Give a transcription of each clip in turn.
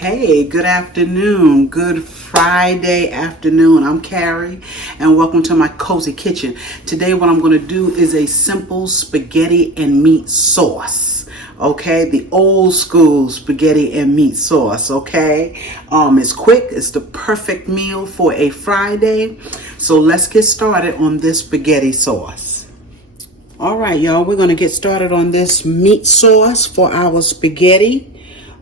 Hey, good afternoon. Good Friday afternoon. I'm Carrie, and welcome to my cozy kitchen. Today, what I'm going to do is a simple spaghetti and meat sauce. Okay, the old school spaghetti and meat sauce. Okay, it's quick. It's the perfect meal for a Friday. So let's get started on this spaghetti sauce. All right, y'all. We're going to get started on this meat sauce for our spaghetti.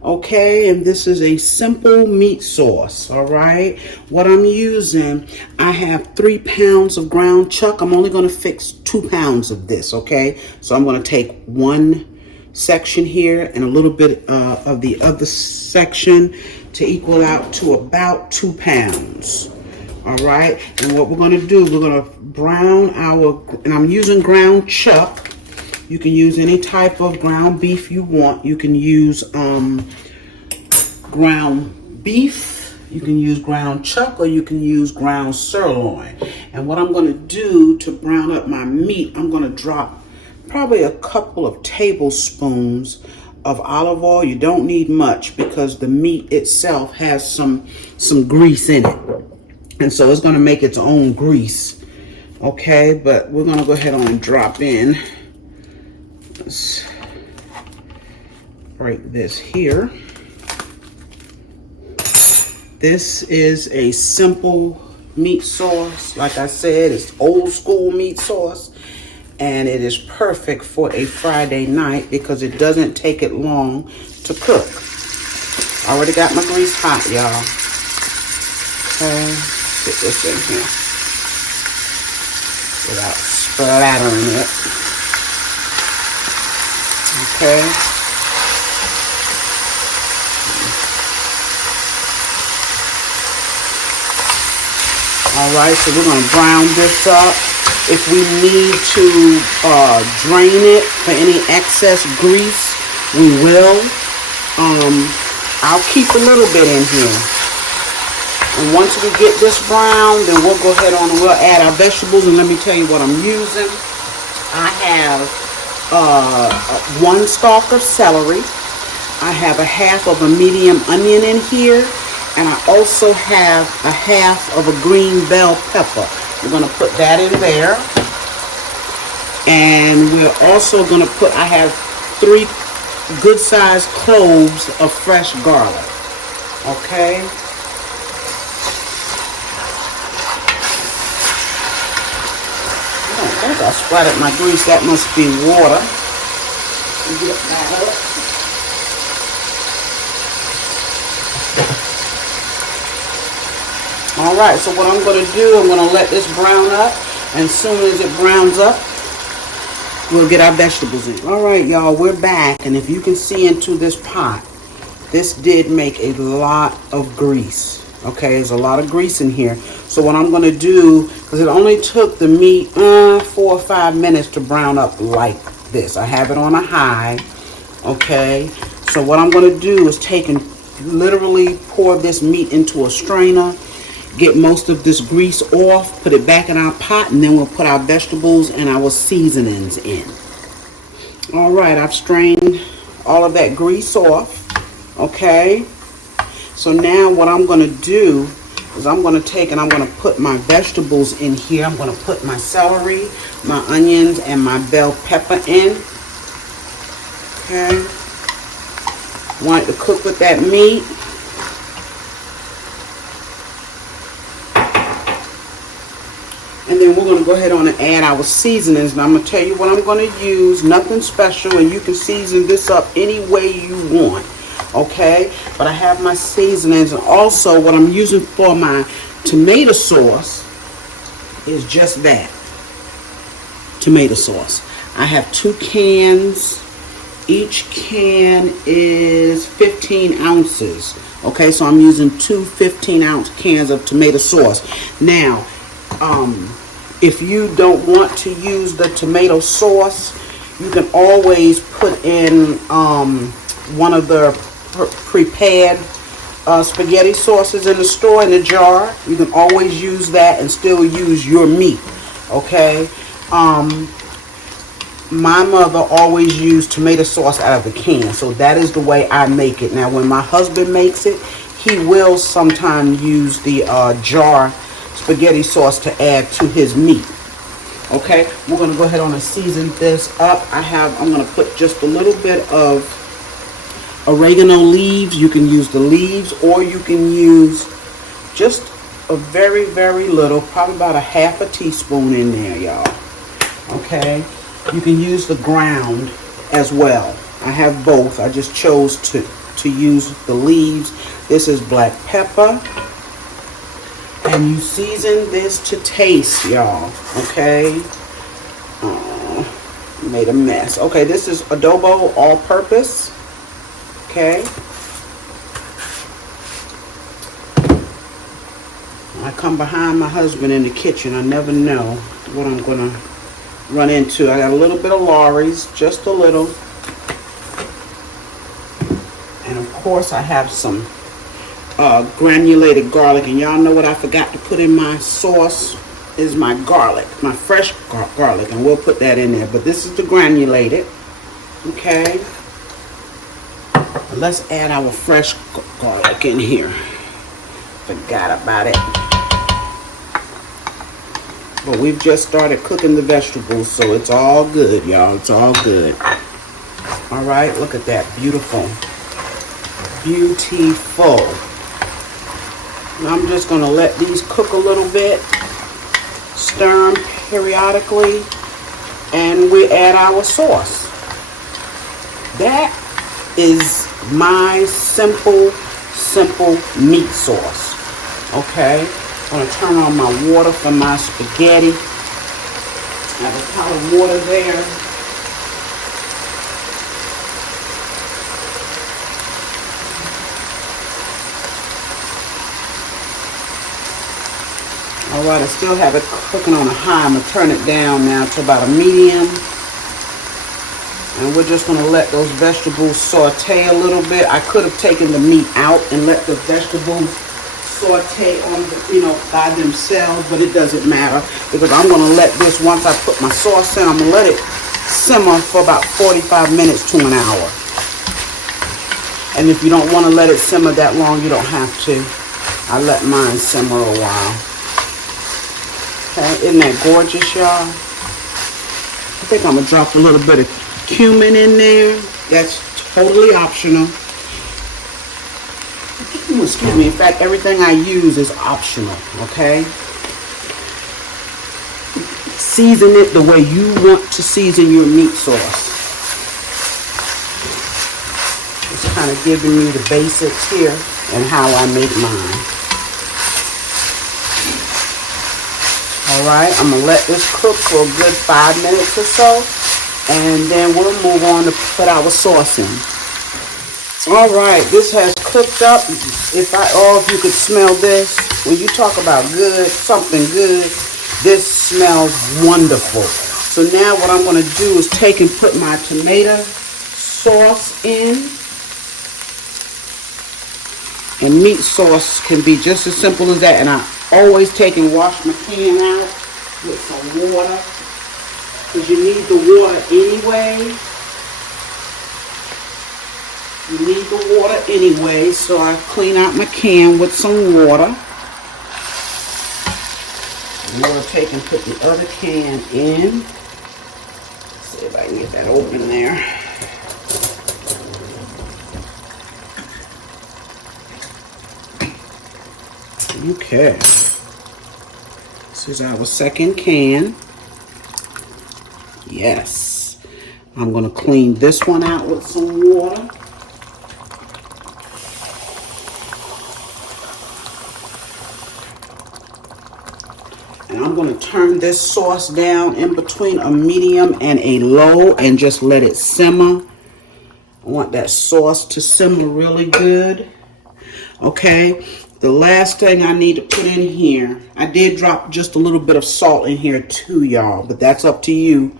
Okay, and this is a simple meat sauce. All right, what I'm using, I have 3 pounds of ground chuck. I'm only going to fix 2 pounds of this. Okay, so I'm going to take one section here and a little bit of the other section to equal out to about 2 pounds. All right, and what we're going to do, we're going to brown and I'm using ground chuck. You can use any type of ground beef you want. You can use ground beef, you can use ground chuck, or you can use ground sirloin. And what I'm going to do to brown up my meat, I'm going to drop probably a couple of tablespoons of olive oil. You don't need much because the meat itself has some grease in it. And so it's going to make its own grease. Okay, but we're going to go ahead and drop in. Let's break this here. This is a simple meat sauce. Like I said, it's old school meat sauce. And it is perfect for a Friday night because it doesn't take it long to cook. I already got my grease hot, y'all. Okay, get this in here without splattering it. Okay. All right, so we're going to brown this up. If we need to drain it for any excess grease, we will. I'll keep a little bit in here. And once we get this brown, then we'll go ahead on and we'll add our vegetables. And let me tell you what I'm using. I have 1 stalk of celery. I have a half of a medium onion in here, and I also have a half of a green bell pepper. We're going to put that in there, and we're also going to I have 3 good-sized cloves of fresh garlic. Okay. I think I splattered my grease. That must be water. Get that up. All right, so what I'm going to do, I'm going to let this brown up. And as soon as it browns up, we'll get our vegetables in. All right, y'all, we're back. And if you can see into this pot, this did make a lot of grease. Okay, there's a lot of grease in here. So what I'm going to do, because it only took the meat 4 or 5 minutes to brown up like this. I have it on a high. Okay, so what I'm going to do is take and literally pour this meat into a strainer, get most of this grease off, put it back in our pot, and then we'll put our vegetables and our seasonings in. All right, I've strained all of that grease off. Okay. So now what I'm going to do is I'm going to take and I'm going to put my vegetables in here. I'm going to put my celery, my onions, and my bell pepper in. Okay. Want it to cook with that meat. And then we're going to go ahead on and add our seasonings. And I'm going to tell you what I'm going to use. Nothing special, and you can season this up any way you want. Okay, but I have my seasonings, and also what I'm using for my tomato sauce is just that, tomato sauce. I have 2 cans. Each can is 15 ounces. Okay, so I'm using 2 15-ounce cans of tomato sauce. Now, if you don't want to use the tomato sauce, you can always put in one of the prepared spaghetti sauces in the store in a jar. You can always use that and still use your meat. Okay. my mother always used tomato sauce out of the can, so that is the way I make it. Now, when my husband makes it, he will sometimes use the jar spaghetti sauce to add to his meat. Okay, we're gonna go ahead on and season this up. I'm gonna put just a little bit of oregano leaves. You can use the leaves, or you can use just a very, very little, probably about a half a teaspoon in there, y'all. Okay, you can use the ground as well. I have both. I just chose to use the leaves. This is black pepper. And you season this to taste, y'all. Okay. Made a mess. Okay, this is adobo all-purpose. Okay. I come behind my husband in the kitchen. I never know what I'm gonna run into. I got a little bit of Lawry's, just a little. And of course I have some granulated garlic, and y'all know what I forgot to put in my sauce is my garlic, my fresh garlic, and we'll put that in there, but this is the granulated. Okay, let's add our fresh garlic in here. Forgot about it, but we've just started cooking the vegetables, so it's all good, y'all. It's all good. All right, look at that, beautiful. I'm just going to let these cook a little bit, stir them periodically, and we add our sauce. That is my simple meat sauce. Okay, I'm going to turn on my water for my spaghetti. I have a pot of water there. Alright, I still have it cooking on a high. I'm going to turn it down now to about a medium. And we're just going to let those vegetables saute a little bit. I could have taken the meat out and let the vegetables saute on by themselves, but it doesn't matter because I'm going to let this, once I put my sauce in, I'm going to let it simmer for about 45 minutes to an hour. And if you don't want to let it simmer that long, you don't have to. I let mine simmer a while. Okay, isn't that gorgeous, y'all? I think I'm going to drop a little bit of cumin in there. That's totally optional. Excuse me. In fact, everything I use is optional, okay? Season it the way you want to season your meat sauce. Just kind of giving you the basics here and how I make mine. Alright, I'm going to let this cook for a good 5 minutes or so, and then we'll move on to put our sauce in. Alright, this has cooked up. If you could smell this, when you talk about good, something good, this smells wonderful. So now what I'm going to do is take and put my tomato sauce in. And meat sauce can be just as simple as that. And I always take and wash my can out with some water, because you need the water anyway. You need the water anyway, so I clean out my can with some water. I'm going to take and put the other can in. Let's see if I can get that open there. Okay, this is our second can. Yes, I'm going to clean this one out with some water. And I'm going to turn this sauce down in between a medium and a low and just let it simmer. I want that sauce to simmer really good. Okay. The last thing I need to put in here, I did drop just a little bit of salt in here too, y'all, but that's up to you.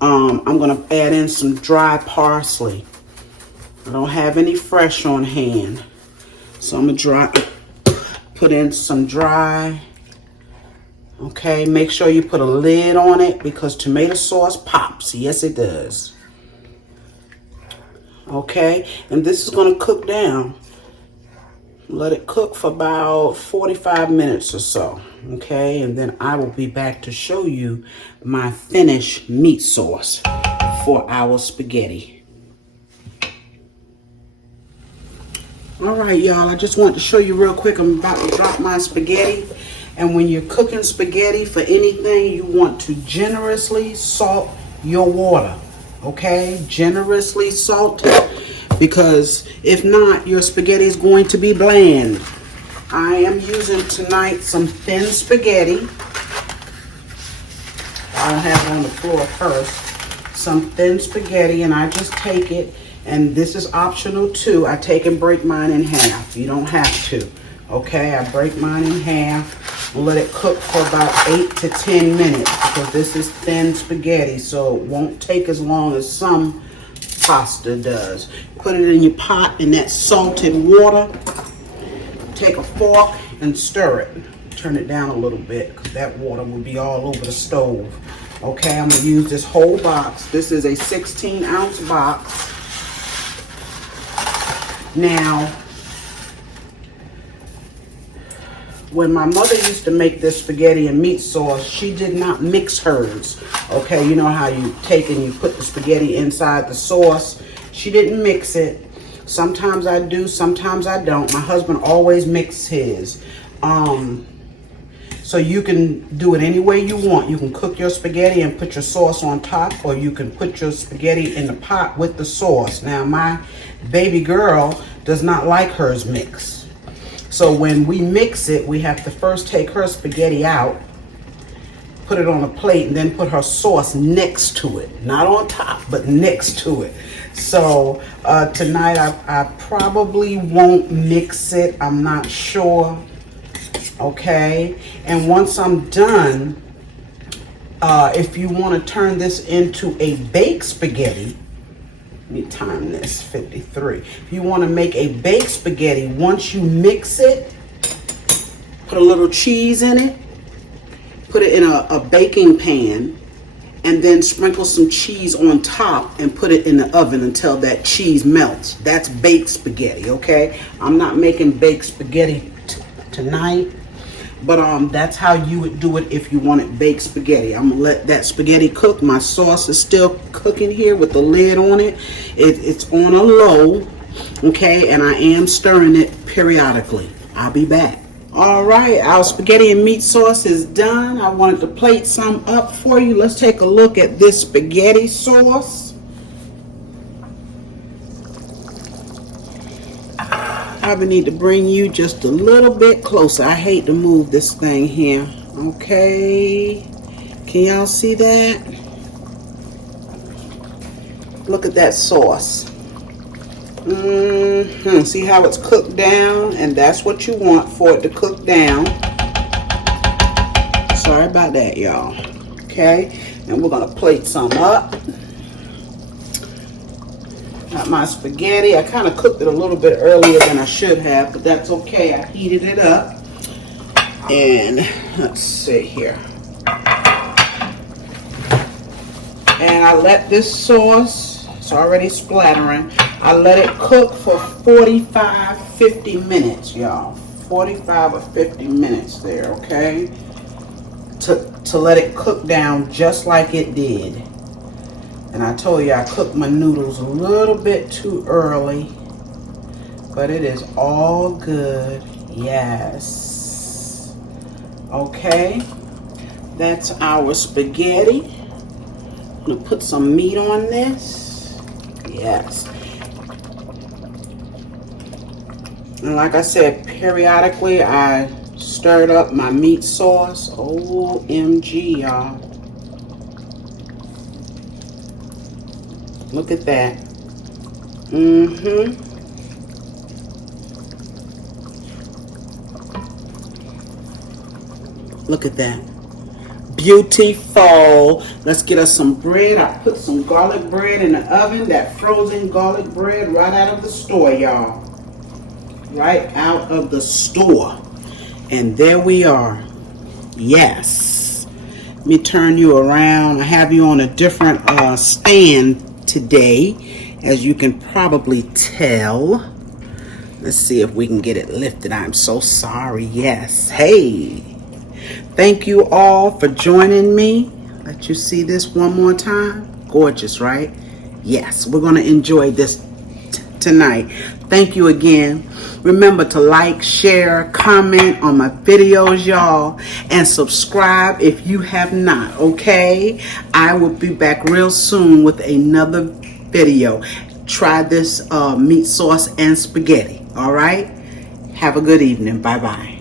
I'm going to add in some dry parsley. I don't have any fresh on hand, so I'm going to put in some dry Okay, make sure you put a lid on it because tomato sauce pops. Yes, it does. Okay, and this is going to cook down. Let it cook for about 45 minutes or so. Okay, and then I will be back to show you my finished meat sauce for our spaghetti. All right, y'all, I just want to show you real quick. I'm about to drop my spaghetti. And when you're cooking spaghetti for anything, you want to generously salt your water. Okay, generously salt it, because if not, your spaghetti is going to be bland. I am using tonight some thin spaghetti. I'll have it on the floor first. Some thin spaghetti, and I just take it, and this is optional too. I take and break mine in half. You don't have to. Okay, I break mine in half and let it cook for about 8 to 10 minutes because this is thin spaghetti, so it won't take as long as some pasta does. Put it in your pot in that salted water. Take a fork and stir it. Turn it down a little bit because that water will be all over the stove. Okay, I'm going to use this whole box. This is a 16-ounce box. Now, when my mother used to make this spaghetti and meat sauce, she did not mix hers. Okay, you know how you take and you put the spaghetti inside the sauce? She didn't mix it. Sometimes I do, sometimes I don't. My husband always mixes his. So you can do it any way you want. You can cook your spaghetti and put your sauce on top, or you can put your spaghetti in the pot with the sauce. Now, my baby girl does not like hers mixed. So when we mix it, we have to first take her spaghetti out, put it on a plate, and then put her sauce next to it. Not on top, but next to it. So tonight I probably won't mix it. I'm not sure. Okay. And once I'm done, if you want to turn this into a baked spaghetti, let me time this, 53. If you want to make a baked spaghetti, once you mix it, put a little cheese in it, put it in a baking pan, and then sprinkle some cheese on top and put it in the oven until that cheese melts. That's baked spaghetti, okay? I'm not making baked spaghetti tonight, but that's how you would do it if you wanted baked spaghetti. I'm gonna let that spaghetti cook. My sauce is still cooking here with the lid on it. It's on a low, okay? And I am stirring it periodically. I'll be back. All right, our spaghetti and meat sauce is done. I wanted to plate some up for you. Let's take a look at this spaghetti sauce. I would need to bring you just a little bit closer. I hate to move this thing here. Okay, can y'all see that? Look at that sauce. See how it's cooked down? And that's what you want for it to cook down. Sorry about that, y'all. Okay, and we're gonna plate some up. Got my spaghetti. I kind of cooked it a little bit earlier than I should have, but that's okay. I heated it up. And let's see here. And I let this sauce, it's already splattering, I let it cook for 45, 50 minutes, y'all. 45 or 50 minutes there, okay? To let it cook down just like it did. And I told you I cooked my noodles a little bit too early, but it is all good. Yes. Okay. That's our spaghetti. I'm gonna put some meat on this. Yes. And like I said, periodically I stirred up my meat sauce. OMG, y'all. Look at that. Look at that. Beautiful. Let's get us some bread. I put some garlic bread in the oven. That frozen garlic bread right out of the store, y'all. Right out of the store. And there we are. Yes. Let me turn you around. I have you on a different stand today, as you can probably tell. Let's see if we can get it lifted. I'm so sorry. Yes. Hey. Thank you all for joining me. Let you see this one more time. Gorgeous, right? Yes. We're going to enjoy this tonight. Thank you again. Remember to like, share, comment on my videos, y'all, and subscribe if you have not, okay? I will be back real soon with another video. Try this meat sauce and spaghetti, all right? Have a good evening. Bye-bye.